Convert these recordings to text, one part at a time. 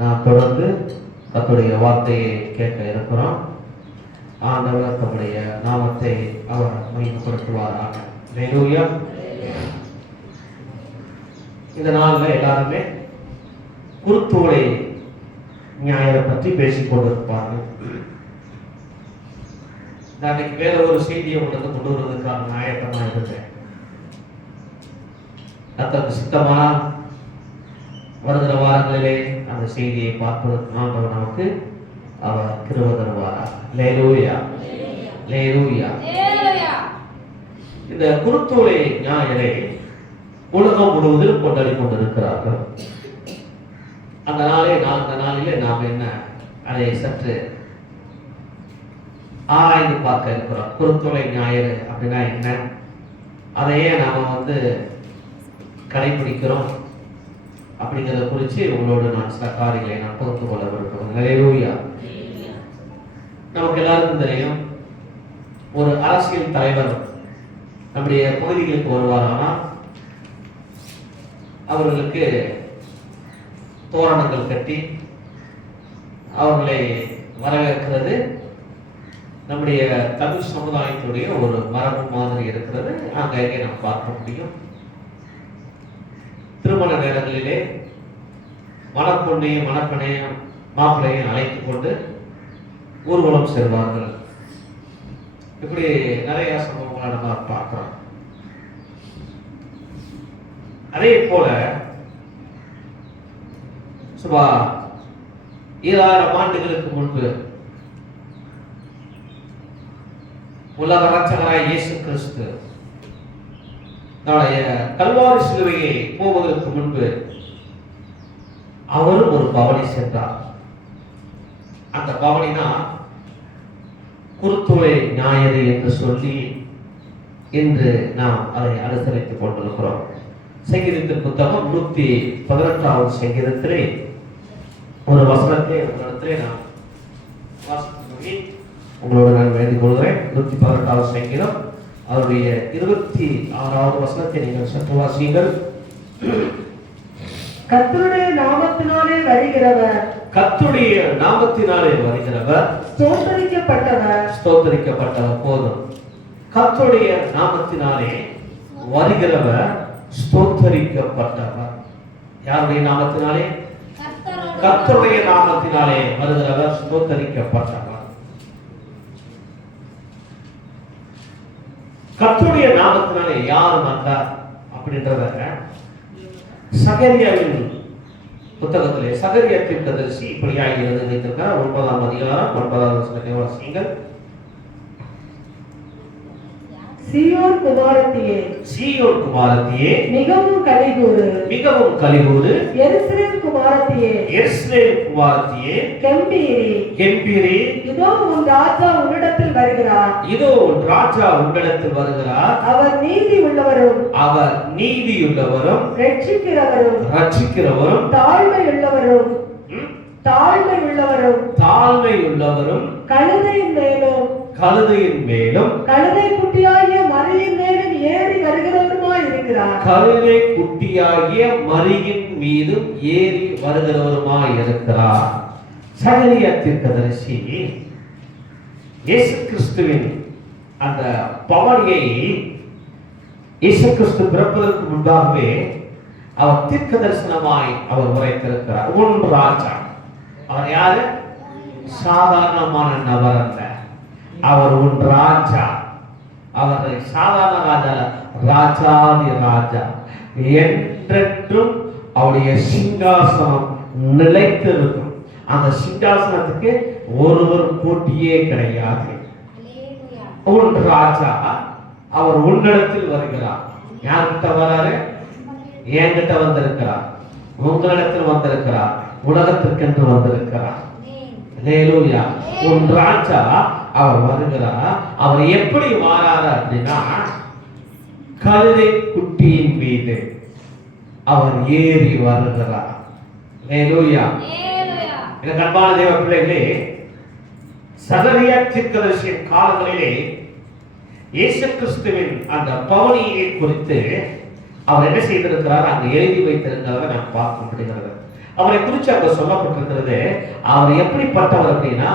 நாம் தொடர்ந்து கர்த்தருடைய வார்த்தையை கேட்க இருக்கிறோம். ஆண்டவர் தம்முடைய நாமத்தை அவர் மகிமைப்படுத்துவாராக. ஹல்லேலூயா. இந்த நாளில் எல்லாருமே குருத்தோலை ஞாயிறை பற்றி பேசிக் கொண்டிருப்பார்கள். நான் வேற ஒரு செய்தியை உங்களுக்கு கொண்டு வருவதற்கான ஆயத்தமாக இருந்தேன். கர்த்தருக்கு சித்தமானால் வருகிற வாரங்களிலே அந்த செய்தியை பார்ப்பதற்கு ஆண்டவர் நமக்கு அவர் கிருபை தருவாராக. ஹல்லேலூயா, ஹல்லேலூயா. இந்த குருத்தோலை ஞாயிறை உலகம் முழுவதும் கொண்டாடி கொண்டிருக்கிறார்கள். அந்த நாளிலே நாம் என்ன அதை சற்று ஆராய்ந்து பார்க்க இருக்கிறோம். குருத்தோலை ஞாயிறு அப்படின்னா என்ன, அதையே நாம கடைபிடிக்கிறோம் அப்படிங்கிறத குறித்து உங்களோடு நான் சில காரியங்களை நான் பகிர்ந்து கொள்ள விரும்புகிறேன். ஹல்லேலூயா. நமக்கு எல்லாருக்கும் தெரியும், ஒரு அரசியல் தலைவர் நம்முடைய பகுதிகளுக்கு வருவாரானால் அவர்களுக்கு தோரணங்கள் கட்டி அவர்களை வரவேற்கிறது நம்முடைய தமிழ் சமுதாயத்துடைய ஒரு மரபு மாதிரி இருக்கிறது. அங்கே நாம் பார்க்க முடியும். திருமண நேரங்களிலே மணப்பொண்ணையும் மணப்பனையும் மாப்பிள்ளையும் அழைத்துக் கொண்டு ஊர்வலம் செல்வார்கள். இப்படி நிறைய சம்பவங்களை நம்ம பார்க்கிறோம். அதே போல சுமார் 2000 ஆண்டுகளுக்கு முன்பு உலக ரட்சகராய் இயேசு கிறிஸ்து தன்னுடைய கல்வாரி சிலுவையை போவதற்கு முன்பு அவரும் ஒரு பவனி சென்றார். அந்த பவனினா குருத்தோலை ஞாயிறு என்று சொல்லி இன்று நாம் அதை அனுசரித்துக் கொண்டிருக்கிறோம். சங்கீதத்தின் புத்தகம் 118வது சங்கீதத்திலே ஒரு வசனத்தை உங்களிடத்திலே நான் உங்களோடு நான் வேண்டிக் கொள்கிறேன். 118வது சங்கீதம் அவருடைய 26வது வசனத்தை நீங்கள் சற்று வாசியுங்கள். கர்த்தருடைய நாமத்தினாலே வருகிறவர், கர்த்தருடைய நாமத்தினாலே வருகிறவர் ஸ்தோத்தரிக்கப்பட்டவர் போதும். கர்த்தருடைய நாமத்தினாலே வருகிறவர் ஸ்தோத்தரிக்கப்பட்டவர். யாருடைய நாமத்தினாலே? கர்த்தருடைய நாமத்தினாலே வருகிறவர் ஸ்தோத்தரிக்கப்பட்டவர். கர்த்தருடைய நாமத்தினாலே யார் வந்தார் அப்படின்றத சகரியாவின் புத்தகத்திலே சகரியா தீர்க்கதரிசி இப்படியாக எழுதி வைத்திருக்கிறார். 9ஆம் அதிகாரம் 9வது வசனத்தை வாசியுங்கள். சீயோன் குமாரத்தியே, சீயோன் குமாரத்தியே, மிகவும் கலிகூரு, மிகவும் கலிகூரு. எருசலேம் குமாரத்தியே, எருசலேம் குமாரத்தியே, கெம்பீரி, கெம்பீரி. இதோ உன் ராஜா உன்னிடத்தில் வருகிறார், இதோ உன் ராஜா உன்னிடத்தில் வருகிறார். அவர் நீதி உள்ளவரும், அவர் நீதியுள்ளவரும், ரட்சிக்கிறவரும், ரட்சிக்கிறவரும், தாழ்மை உள்ளவரும், தாழ்மை உள்ளவரும், தாழ்மை உள்ளவரும், கழுதையின் மேலும், கழுதையின் மேலும், கழுதை குட்டியாகிய மரியின் மேலும் ஏறி வருகிறவருமாய் இருக்கிறார். கழுதை குட்டியாகிய மரியின் மீதும் ஏறி வருகிறவருமாய் இருக்கிறார். சகரியா தீர்க்கதரிசி இயேசு கிறிஸ்துவின் அந்த பவனியை இயேசு கிறிஸ்து பிறப்பதற்கு முன்பாகவே அவர் தீர்க்க தரிசனமாய் அவர் உரைத்திருக்கிறார். உன் ராஜா, அவர் யாரு? சாதாரணமான நபர் அல்ல. அவர் உன் ராஜா. அவர் சாதாரண ராஜா, ராஜாதி ராஜா. என்றென்றும் அவருடைய சிங்காசனம் நிலைத்திருக்கும். அந்த சிங்காசனத்துக்கு ஒருவர் போட்டியே கிடையாது. உன் ராஜா அவர் உன்னிடத்தில் வருகிறார். யார்கிட்ட வராரு? என்கிட்ட வந்திருக்கிறார், உங்களிடத்தில் வந்திருக்கிறார், உலகத்திற்கென்று வந்திருக்கிறார். ஹல்லேலூயா. உன் ராஜா அவர் வருகிறார். அவர் எப்படி மாறாரு அப்படின்னா, கழுதை குட்டியின் மீது அவர் ஏறி வருகிறார். ஹல்லேலூயா. எனக்கு அன்பான தேவ பிள்ளைகளே, சகரியா தீர்க்கதரிசியின் காலங்களிலே இயேசு கிறிஸ்துவின் அந்த பவனியை குறித்து அவர் என்ன செய்திருக்கிறார், அங்கு எழுதி வைத்திருக்கிறத நாம் பார்க்க முடிகிறது. அவரை குறித்து அங்க சொல்லப்பட்டிருக்கிறது. அவர் எப்படிப்பட்டவர் அப்படின்னா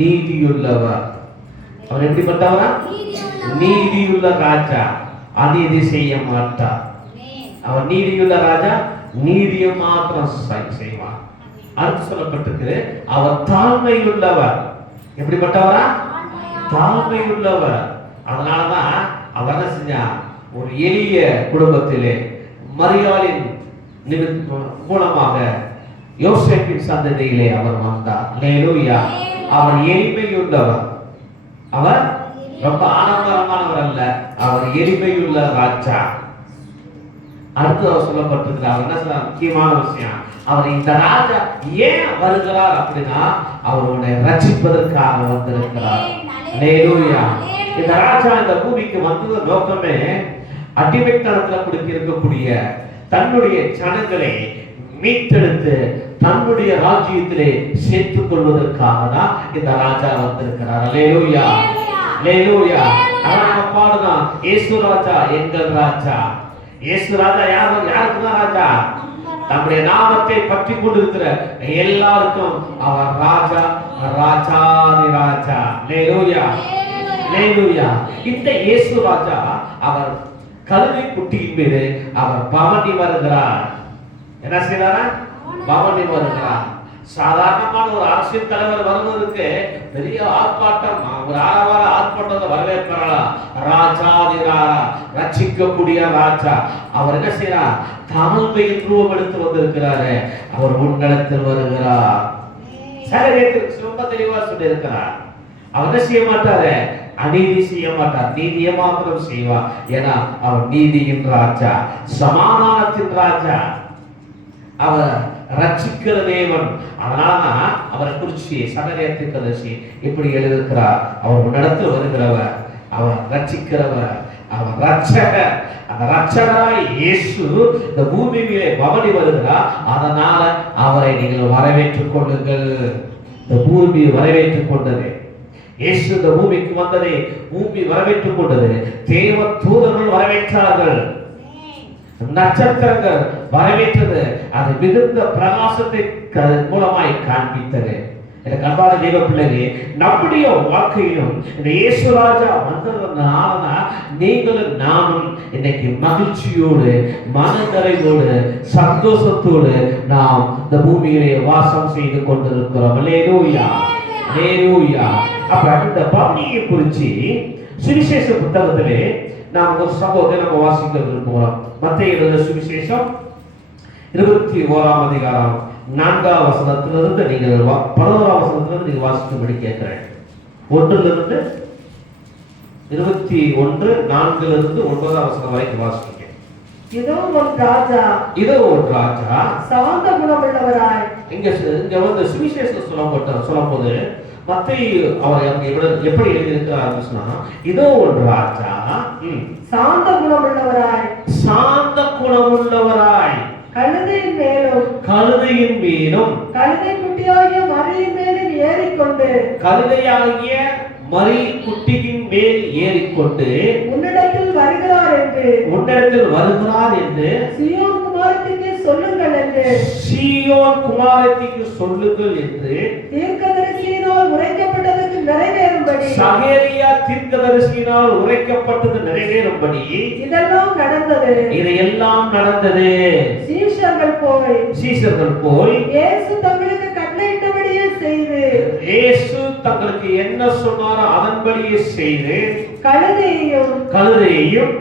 நீதியுள்ளவர். அவர் எப்படிப்பட்டவரா? நீதியுள்ள ராஜா, அநீதி செய்ய மாட்டார். அவர் நீதியுள்ள ராஜா, நீதியை மாத்திரம் செய்வார். அடுத்து சொல்லப்பட்டிருக்கு அவர் தாழ்மையுள்ளவர். எப்படிப்பட்டவரா? தாழ்மையுள்ளவர். அதனாலதான் அவர் என்ன செஞ்சார்? ஒரு எளிய குடும்பத்திலே மரியாளின் மூலமாக யோசேப்பின் சந்ததியிலே அவர் வந்தார். அல்லேலூயா. அவர் எளிமையுள்ளவர். அவர் ரொம்ப ஆடம்பரமானவர் அல்ல, அவர் எளிமையுள்ள ராஜா. அடுத்து அவர் சொல்லப்பட்டிருக்கிறார். அவர் என்ன சொல்ற முக்கியமான விஷயம், அவர் இந்த ராஜா ஏன் வருகிறார் அப்படின்னா அவருடைய ரட்சிப்பதற்காக வந்திருக்கிறார். அல்லேலூயா. இந்த ராஜா இந்த பூமிக்கு வந்தது நோக்கமே அடிமைத்தனத்தில் கொடுத்திருக்கக்கூடிய தன்னுடைய ஜனங்களை மீட்டெடுத்து தன்னுடைய ராஜ்யத்திலே சேர்த்துக் கொள்வதற்காக தான் இந்த ராஜா வந்திருக்கிறார். அல்லேலூயா, அல்லேலூயா. அவன் பாடுனா இயேசு ராஜா எங்கள் ராஜா. இயேசு ராஜா யாருக்கு தான் ராஜா? நம்முடைய நாமத்தை பற்றி கொண்டிருக்கிற எல்லாருக்கும் அவர் ராஜா, ராஜாதி ராஜா. அல்லேலூயா, அல்லேலூயா. இந்த இயேசு ராஜா அவர் கழுதை குட்டியின் மீது அவர் பவனி வருகிறார். என்ன செய்யறாரா? பவனி வருகிறார். சாதாரணமான ஒரு அரசியல் தலைவர் வருவதற்கு பெரிய ஆர்ப்பாட்டம், ஒரு ஆரவார ஆர்ப்பாட்டத்தை வரவேற்கிறாரா? ராஜாதி ரட்சிக்கக்கூடிய ராஜா அவர் என்ன செய்யறார்? தாழ்மையின் ரூபம் எடுத்து வந்திருக்கிறாரு. அவர் உன்னதத்தில் வருகிறார். சரீரத்திற்கு ரொம்ப தெளிவா சொல்லி இருக்கிறார். அவர் என்ன செய்ய மாட்டாரு? அநீதி செய்ய மாட்டார், நீதியை மாத்திரம் செய்வார். ஏன்னா அவர் நீதியின் ராஜா, சமாதானத்தின் ராஜா, அவர் ரட்சிக்கிற தேவன். அதனாலதான் அவரை குறிச்சி சகரியத்திற்கு இப்படி எழுதியிருக்கிறார். அவர் உன்னிடத்தில் வருகிறவர், அவர் ரட்சிக்கிறவர், அவர் ரட்சகர். அந்த ரட்சகராய் இயேசு இந்த பூமியிலே பவனி வருகிறார். அதனால அவரை நீங்கள் வரவேற்றுக் கொள்ளுங்கள். இந்த பூமி வரவேற்றுக் கொண்டது. இயேசு இந்த பூமிக்கு வந்ததை பூமி வரவேற்றுக் கொண்டது. தேவ தூதர்கள் வரவேற்றார்கள், நட்சத்திரங்கள் வரவேற்றது. அது மிகுந்த பிரகாசத்தை மூலமாய் காண்பித்தது. எனக்கு அன்பான தேவ பிள்ளைகளே, நம்முடைய வாழ்க்கையிலும் இந்த இயேசு ராஜா வந்ததுனால நீங்களும் நானும் இன்னைக்கு மகிழ்ச்சியோடு, மனநிறைவோடு, சந்தோஷத்தோடு நாம் இந்த பூமியிலே வாசம் செய்து கொண்டிருக்கிறோம். அல்லேலூயா, அல்லேலூயா. அப்ப இந்த பவனியை குறித்து சுவிசேஷ புத்தகத்திலே நாம் ஒரு சம்பவத்தை நம்ம வாசிக்க விரும்புகிறோம். மத்தேயு எழுதின சுவிசேஷம் 21ஆம் அதிகாரம் 4ஆம் வசனத்திலிருந்து நீங்கள் 11ஆம் வசனத்திலிருந்து நீங்கள் வாசிக்கும்படி கேட்கிறேன். 1லிருந்து 21, 4லிருந்து 9ஆம் வசனம் வரைக்கும் வாசிக்க. இதோ ஒரு ராஜா சாந்த குணமுள்ளவராய். இங்க வந்து சுவிசேஷம் சொல்லும்போது மத்தேயு அவர் எப்படி எழுதியிருக்கிறார் சொன்னா, இதோ ஒரு ராஜா சாந்த குணமுள்ளவராய், சாந்த குணமுள்ளவராய், கழுதையின் மேலும் கழுதை குட்டியாகிய மரியின் மேலும் ஏறிக்கொண்டு, கழுதையாகிய மரி குட்டியின் மேல் ஏறிக்கொண்டு உன்னிடத்தில் வருகிறார் என்று சீயோன் குமாரத்திற்கு சொல்லுங்கள் என்று தீர்க்கதரிசியினால் உரைக்கப்பட்டதற்கு நிறைவேறும்படி, சகரியா தீர்க்கதரிசியினால் உரைக்கப்பட்டது நிறைவேறும்படி இதெல்லாம் நடந்தது. சீஷர்கள் போய் இயேசு தங்களுக்கு கட்டளையிட்டபடியே செய்து, இயேசு தங்களுக்கு என்ன சொன்னாரோ அதன்படியே செய்து கழுதையையும்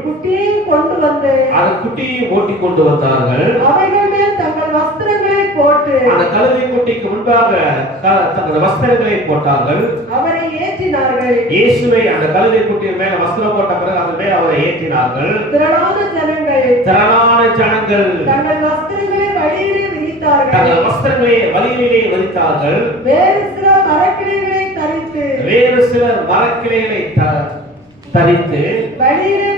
குட்டியையும் கொண்டு வந்து அந்த குட்டியை ஓட்டி கொண்டு வந்தார்கள். அவைகள் மேல் தங்கள் வஸ்திரங்களை போட்டு அந்த கழுதை குட்டிக்கு முன்பாக தங்கள் வஸ்திரங்களை போட்டார்கள். அவரை ஏற்றினார்கள். இயேசுவை அந்த கழுதை குட்டியின் மேல வஸ்திரம் போட்ட பிறகு அதன் மேல் அவரை ஏற்றினார்கள். திரளான ஜனங்கள் தங்கள் வஸ்திரங்களை வழியிலே விரித்தார்கள். வேறு சிலர் மரக்கிளைகளை தரித்து வழியிலே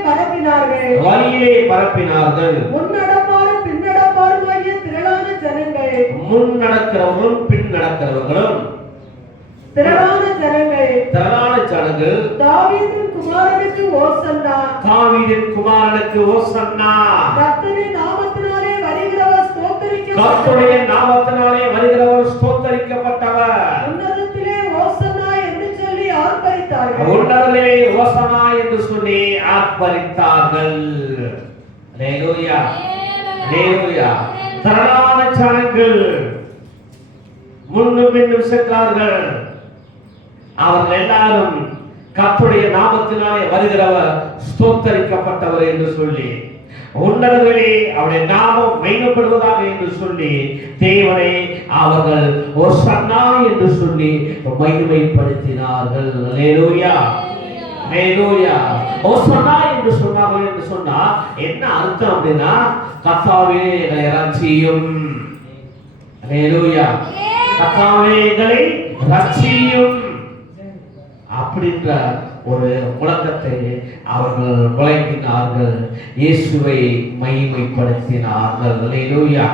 பரப்பினார்கள். முன்னடப்பாரும் பின்னடப்பாருமாகிய திரளான ஜனங்கள், முன் நடக்கிறவர்களும் பின் நடக்கிறவர்களும் திரளான ஜனங்கள் தாவீதின் குமாரனுக்கு ஓசன்னா, கர்த்தரின் நாமத்தினாலே வருகிறவர் ஸ்தோத்திரிக்க கர்த்தருடைய நாமத்தினாலே வருகிறவர் ஸ்தோத்தரிக்கப்பட்டவர். உன்னதத்திலே ஓசன்னா என்று சொல்லி ஆர்ப்பரித்தார்கள். உன்னதத்திலே ஓசன்னா என்று சொல்லி ஆர்ப்பரித்தார்கள். அல்லேலூயா, அல்லேலூயா. திரளான ஜனங்கள் முன்னும் பின்னும் சென்றார்கள். அவர்கள் எல்லாரும் கர்த்தருடைய நாமத்தினாலே வருகிறவர் ஸ்தோத்தரிக்கப்பட்டவர் என்று சொல்லி, உன்னதங்களே அவருடைய நாமம் மகிமைப்படுவதாக என்று சொல்லி தேவனை அவர்கள் ஓசன்னா என்று சொல்லி மகிமைப்படுத்தினார்கள். அல்லேலூயா, அல்லேலூயா. ஓசன்னா என்று சொன்னார்கள் என்று சொன்னா என்ன அர்த்தம் அப்படின்னா, கர்த்தாவே எங்களை ரட்சியும். அல்லேலூயா, கர்த்தாவே எங்களை ரட்சியும் அப்படின்ற ஒரு முழக்கத்தை அவர்கள் முழங்கினார்கள். இயேசுவை மகிமைப்படுத்தினார்கள். அல்லேலூயா.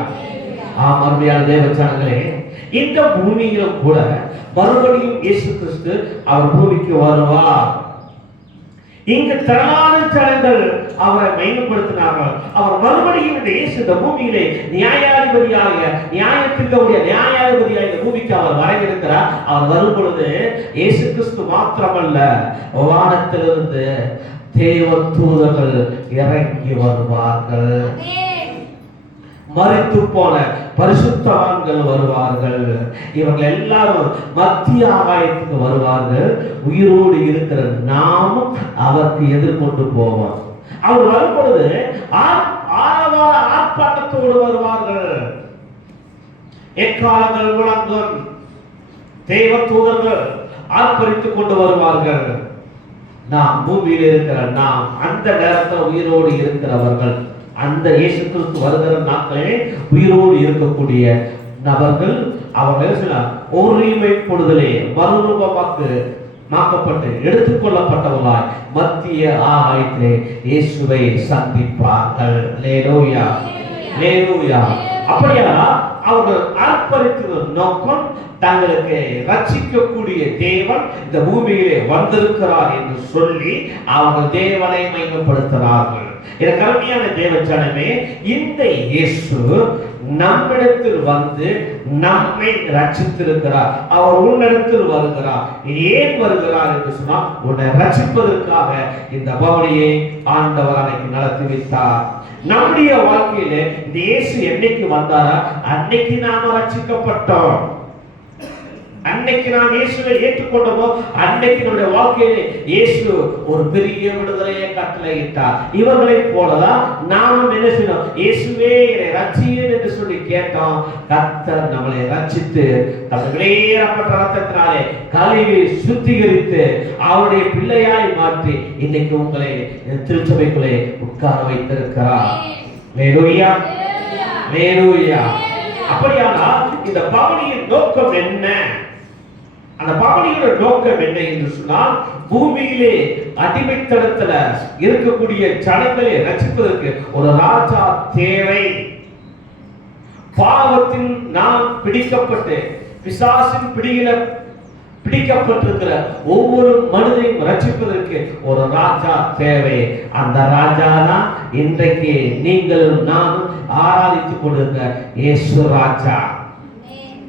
ஆம், அருமையான தேவஜனங்களே, இந்த பூமியிலும் கூட மறுபடியும் இயேசு கிறிஸ்து அவர் பூமிக்கு வருவார். இங்கு திரளான ஜனங்கள் அவரை மகிமைப்படுத்தினார்கள். அவர் மறுபடியும் இந்த இயேசு இந்த பூமியிலே நியாயாதிபதியாக நியாயாதிபதியாக இந்த பூமிக்கு அவர் வரவிருக்கிறார். அவர் வரும் பொழுது இயேசு கிறிஸ்து மாத்திரமல்ல, வானத்திலிருந்து தேவ தூதர்கள் இறங்கி வருவார்கள். மரித்து போன பரிசுத்தவான்கள் வருவார்கள். இவர்கள் எல்லாரும் மத்திய ஆகாயத்துக்கு வருவார்கள். உயிரோடு இருக்கிற நாமும் அவருக்கு எதிர்கொண்டு போவோம். அவர் வரும்பொழுது ஆரவார ஆர்ப்பாட்டத்தோடு வருவார்கள். எக்காலங்கள் முழங்கும், தேவ தூதர்கள் ஆர்ப்பரித்துக் கொண்டு வருவார்கள். நாம் பூமியில் இருக்கிற நாம் அந்த நேரத்தில் உயிரோடு இருக்கிறவர்கள், அந்த இயேசு கிறிஸ்து வருகிற நாட்களே உயிரோடு இருக்கக்கூடிய நபர்கள் அவர்கள் ஒருமைப்படுதலே மறுரூபமாக்கப்பட்டு எடுத்துக்கொள்ளப்பட்டவர்களாய் மத்திய ஆகாயத்திலே இயேசுவை சந்திப்பார்கள். அல்லேலூயா, அல்லேலூயா. அப்படியானால் அவர்கள் ஆர்ப்பரித்த நோக்கம் தங்களுக்கு ரட்சிக்கக்கூடிய தேவன் இந்த பூமியிலே வந்திருக்கிறார் என்று சொல்லி அவர்கள் தேவனை மகிமைப்படுத்தினார்கள். எனக்கு அருமையான தேவஜனமே, இந்த இயேசு நம்மிடத்தில் வந்து நம்மை ரட்சித்திருக்கிறார். அவர் உன்னிடத்தில் வருகிறார். ஏன் வருகிறார் என்று சொன்னால், உன்னை ரட்சிப்பதற்காக இந்த பவனியை ஆண்டவர் அன்னைக்கு நடத்தி வைத்தார். நம்முடைய வாழ்க்கையில இந்த இயேசு என்னைக்கு வந்தாரா, அன்னைக்கு நாம ரட்சிக்கப்பட்டோம். அன்னைக்கு நாம் இயேசுவை ஏற்றுக்கொண்டோமோ அன்னைக்கு நம்முடைய வாழ்க்கையிலே இயேசு ஒரு பெரிய விடுதலையை கட்டளையிட்டார். இவர்களை போலதான் நாமும் என்ன செய்யணும், இயேசுவே என்னை ரட்சியும் என்று சொல்லி கேட்டோம். கர்த்தர் நம்மளை ரட்சித்து தம்முடைய ரத்தத்தினாலே கழுவி சுத்திகரித்து அவருடைய பிள்ளையாய் மாற்றி இன்னைக்கு உங்களை திருச்சபைக்குள்ளே உட்கார வைத்திருக்கிறார். அல்லேலூயா, அல்லேலூயா. அப்படியானால் இந்த பவனியின் நோக்கம் என்ன? அந்த பவனியோட நோக்கம் என்ன என்று சொன்னால், பூமியிலே அடிமைத்தனத்துல இருக்கக்கூடிய ஜனங்களை ரட்சிப்பதற்கு ஒரு ராஜா தேவை. பாவத்தின் நாம் பிடிக்கப்பட்டு பிசாசின் பிடியில பிடிக்கப்பட்டிருக்கிற ஒவ்வொரு மனிதனையும் ரட்சிப்பதற்கு ஒரு ராஜா தேவை. அந்த ராஜா தான் இன்றைக்கு நீங்கள் நானும் ஆராதித்துக் கொண்டிருக்கிற இயேசு ராஜா.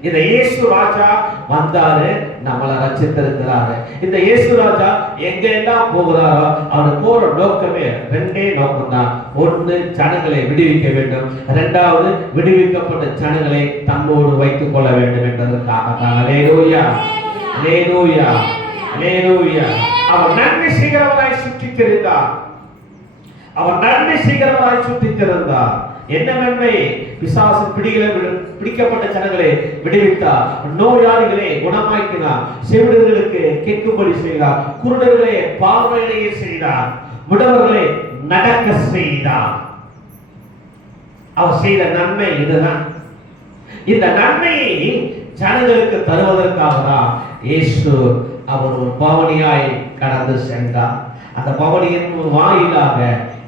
இந்த இயேசு ராஜா வந்தாரு, நம்மளை ரட்சித்திருக்கிறாரு. இந்த இயேசு ராஜா எங்க எல்லாம் போகிறாரோ அவனுக்கு போற நோக்கமே ரெண்டே நோக்கம் தான். ஒன்று, ஜனங்களை விடுவிக்க வேண்டும். இரண்டாவது, விடுவிக்கப்பட்ட ஜனங்களை தன்னோடு வைத்துக் கொள்ள வேண்டும் என்பதற்காக தான். அல்லேலூயா, அல்லேலூயா, அல்லேலூயா. அவர் நன்மை செய்கிறவராய் சுற்றித் திரிந்தார். அவர் நன்மை செய்கிறவராய் சுற்றித் திரிந்தார். என்ன நன்மை? பிசாசு பிடிக்கப்பட்ட ஜனங்களை விடுவித்தார். நோயாளிகளை குணமாக்கினார். செவிடர்களுக்கு கேட்கும்படி செய்தார். குருடர்களை பார்வையடைய செய்தார். முடவர்களை நடக்க செய்தார். அவர் செய்த நன்மை இதுதான். இந்த நன்மையை ஜனங்களுக்கு தருவதற்காக தான் இயேசு அவர் ஒரு பவனியாய் கடந்து சென்றார். அந்த பவனியின் வாயிலாக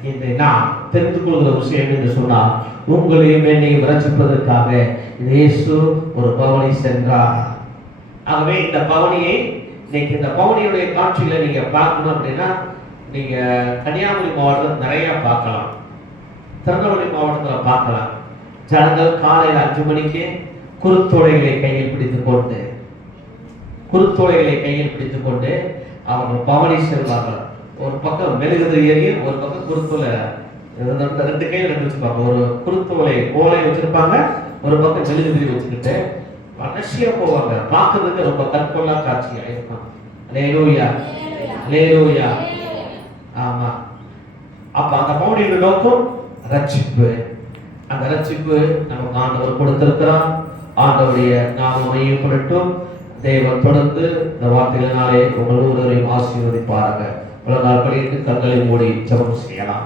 இன்று நாம் தெரிந்து கொள்கிற விஷயம் என்று சொன்னால், உங்களையும் என்னையும் ரட்சிப்பதற்காக இயேசு ஒரு பவனி சென்றார். ஆகவே இந்த பவனியை இன்னைக்கு இந்த பவனியுடைய காட்சியில நீங்க பார்க்கணும் அப்படின்னா, நீங்க கன்னியாகுமரி மாவட்டத்தில் நிறைய பார்க்கலாம், திருநெல்வேலி மாவட்டத்தில் பார்க்கலாம், ஜனங்கள் காலையில் 5 மணிக்கு குருத்தோலைகளை கையில் பிடித்துக் கொண்டு அவர்கள் பவனி செல்வார்கள். ஒரு பக்கம் மெழுகுது எரியும், ஒரு பக்கம் குருத்தோலை, 2 கையில் 2 வச்சிருப்பாங்க. ஒரு குருத்தோலை ஓலை வச்சிருப்பாங்க, ஒரு பக்கம் மெழுகுதிரி வச்சுக்கிட்டு வனசியா போவாங்க. பார்க்கறதுக்கு ரொம்ப கண்கொள்ளா காட்சியா இருக்கும். அல்லேலூயா, அல்லேலூயா. ஆமா. அப்ப அந்த பவுனியோட நோக்கம் ரட்சிப்பு. அந்த ரட்சிப்பு நமக்கு ஆண்டவர் கொடுத்திருக்கிறார். ஆண்டவருடைய நாமம் மையப்படட்டும். தேவன் தொடர்ந்து இந்த வார்த்தைகளினாலே உங்கள் ஒருவரையும் ஆசீர்வதிப்பாராக. உலகால் படித்து கண்களை மூடி ஜெபம் செய்யலாம்.